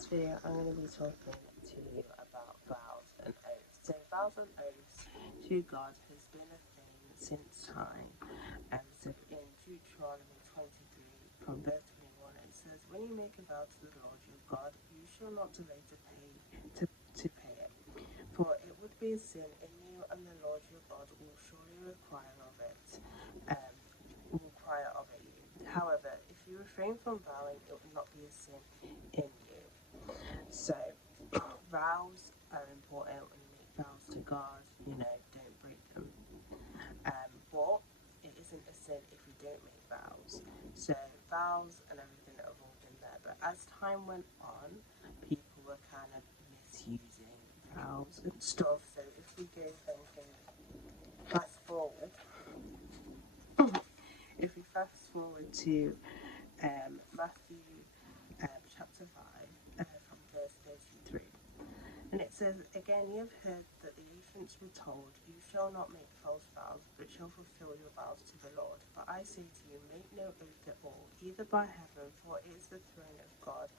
this video, I'm going to be talking to you about vows and oaths. So, vows and oaths to God has been a thing since time. So, in Deuteronomy 23, from verse 21, it says, "When you make a vow to the Lord your God, you shall not delay to pay it. For it would be a sin in you, and the Lord your God will surely require of it. However, if you refrain from vowing, it will not be a sin in you." So, vows are important when you make vows to God. Don't break them. But it isn't a sin if you don't make vows. So, vows and everything are involved in there. But as time went on, people were kind of misusing vows and stuff. So, if we go fast forward, if we fast forward to Matthew chapter 5 from verse 33. And it says, "Again, you have heard that the ancients were told, 'You shall not make false vows, but shall fulfill your vows to the Lord.' But I say to you, make no oath at all, either by heaven, for it is the throne of God,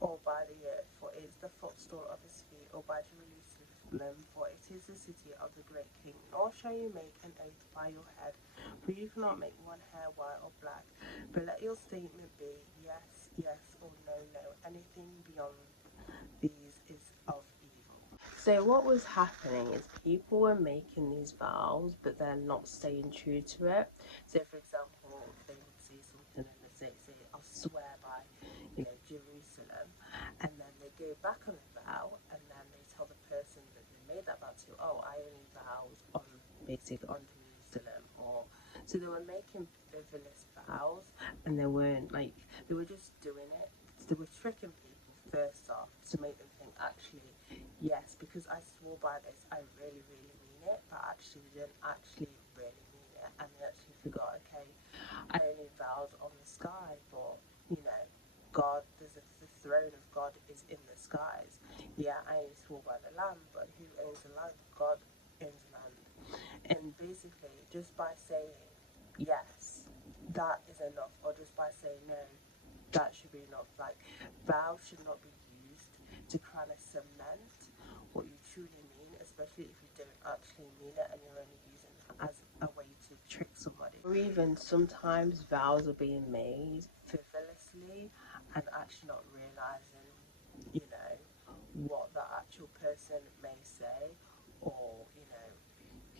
or by the earth, for it is the footstool of his feet, or by Jerusalem, for it is the city of the great King. Nor shall you make an oath by your head, for you cannot make one hair white or black, but let your statement be yes, yes, or no, no. Anything beyond these is of evil." So what was happening is people were making these vows, but they're not staying true to it. So, for example, they would say something and they say, "I'll swear by, Jerusalem," and then they go back on the vow, and then they tell the person that they made that vow to, "Oh, I only vows on Jerusalem," or so they were making frivolous vows, and they weren't they were just doing it. They were tricking people first off to make them think, actually, yes, because I swore by this, I really, really mean it, but actually they didn't actually really mean it, and they actually forgot, okay, I only vowed on the sky, but, God, the throne of God is in the skies. Yeah, I only swore by the land, but who owns the land? God owns land. And basically, just by saying yes, that is enough, or just by saying no, that should be enough. Vows should not be used to kind of cement what you truly mean, especially if you don't actually mean it and you're only using it as a way to trick somebody. Or even sometimes vows are being made frivolously and actually not realizing, what the actual person may say, or,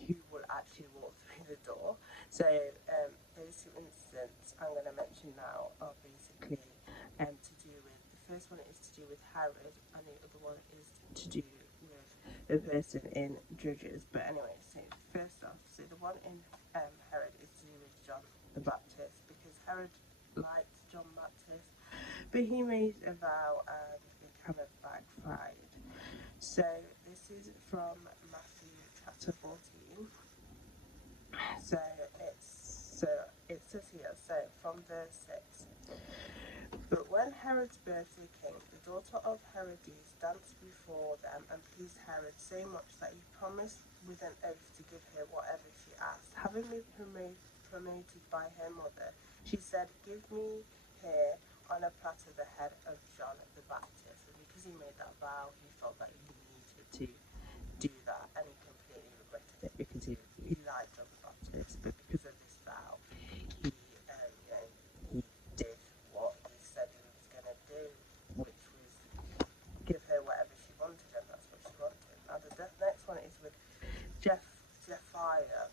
who will actually walk through the door. So those two incidents I'm going to mention now are basically to do with, the first one is to do with Herod, and the other one is to do with the person in Judges. But anyway, so first off, so the one in Herod is to do with John the Baptist, because Herod liked John Baptist, but he made a vow and it kind of backfired. So this is from Matthew chapter 14. It says here, so from verse 6. "But when Herod's birthday came, the daughter of Herodias danced before them and pleased Herod so much that he promised with an oath to give her whatever she asked. Having been promoted by her mother, she said, 'Give me here on a platter the head of John the Baptist.' And because he made that vow, he felt that he needed to do that, and he completely regretted it because he liked John the Baptist, but because of this vow, he he did what he said he was going to do, which was give her whatever she wanted, and that's what she wanted. Now the next one is with Jephiah.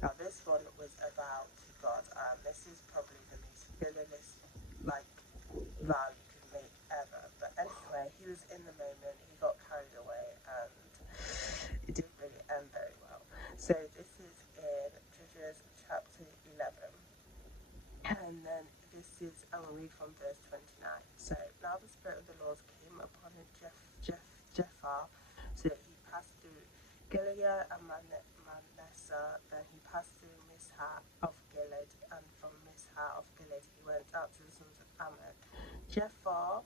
Now this one was about God, and this is probably the most villainous vow you could make ever. But anyway, he was in the moment, he got carried away, and it didn't really end very well. So this is in Judges chapter 11. And then this is, I'm going to read from verse 29. So, "Now the Spirit of the Lord came upon Jephthah, so that he passed through Gilead and Manasseh. Then he passed through Mizpah of Gilead, and from Mizpah of Gilead he went out to the sons of Ammon. Jephthah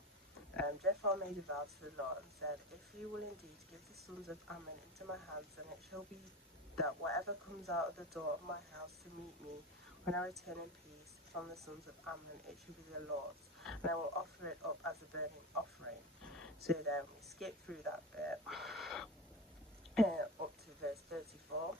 made a vow to the Lord and said, 'If you will indeed give the sons of Ammon into my hands, then it shall be that whatever comes out of the door of my house to meet me when I return in peace from the sons of Ammon, it shall be the Lord's, and I will offer it up as a burning offering.' So then we skip through that bit up to verse 34.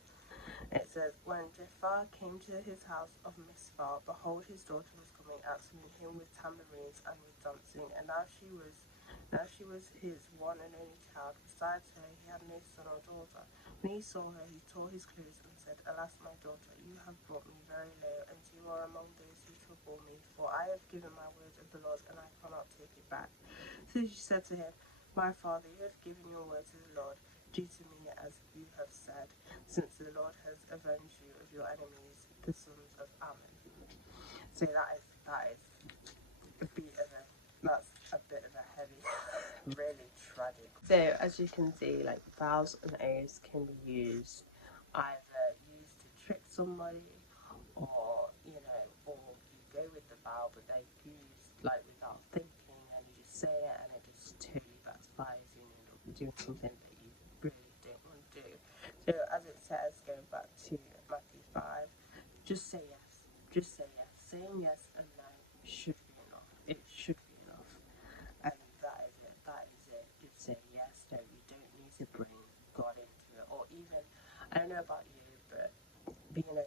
It says, when Jephthah came to his house of Mizpah, behold, his daughter was coming out to meet him with tamarines and with dancing, and now she was his one and only child. Besides her, he had no son or daughter. When he saw her, he tore his clothes and said, alas, my daughter, you have brought me very low, and you are among those who trouble me. For I have given my word of the Lord, and I cannot take it back. So she said to him, my father, you have given your word to the Lord. Do to me as you have said, since the Lord has avenged you of your enemies, the sons of Ammon. So that is that's a bit of a heavy, really tragic. So as you can see, like vows and oaths can be used to trick somebody, or or you go with the vow, but they've used like without thinking, and you just say it, and it just totally backfires, and you end up doing something that you really don't want to do. So as it says, going back to Matthew 5, just say yes. Just say yes. Saying yes and no should be enough. It should be enough. And that is it. That is it. Just say yes. No, you don't need to bring God into it. Or even, I don't know about you, but being a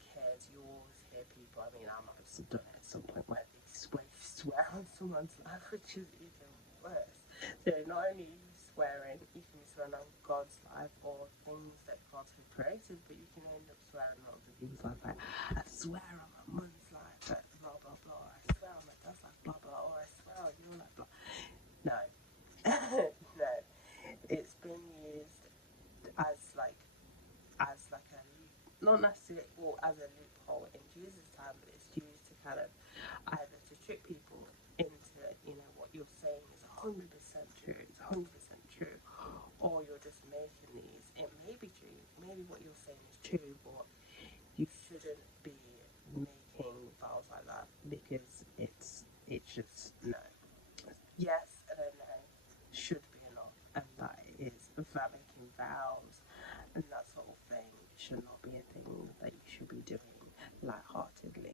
kid, you always hear people. I mean, I might have done it at some point where you swear on someone's life, which is even worse. So not only are you swearing, you can be swearing on God's life or things that God has created, but you can end up swearing on other people's life. Like, I swear on my mum's life, that blah blah blah. I swear on my dad's life, blah blah. Or I swear on your life, blah. No, no. It's been used as like a not necessarily or as a loophole in Jesus' time, but it's used to kind of either to trick people into what you're saying is 100% true, it's 100% true, or you're just making these. It may be true, maybe what you're saying is true, but you shouldn't be making vows like that because it's just no. Yes and a no should be enough, and that is without making vows and that sort of thing should not be a thing that you should be doing lightheartedly.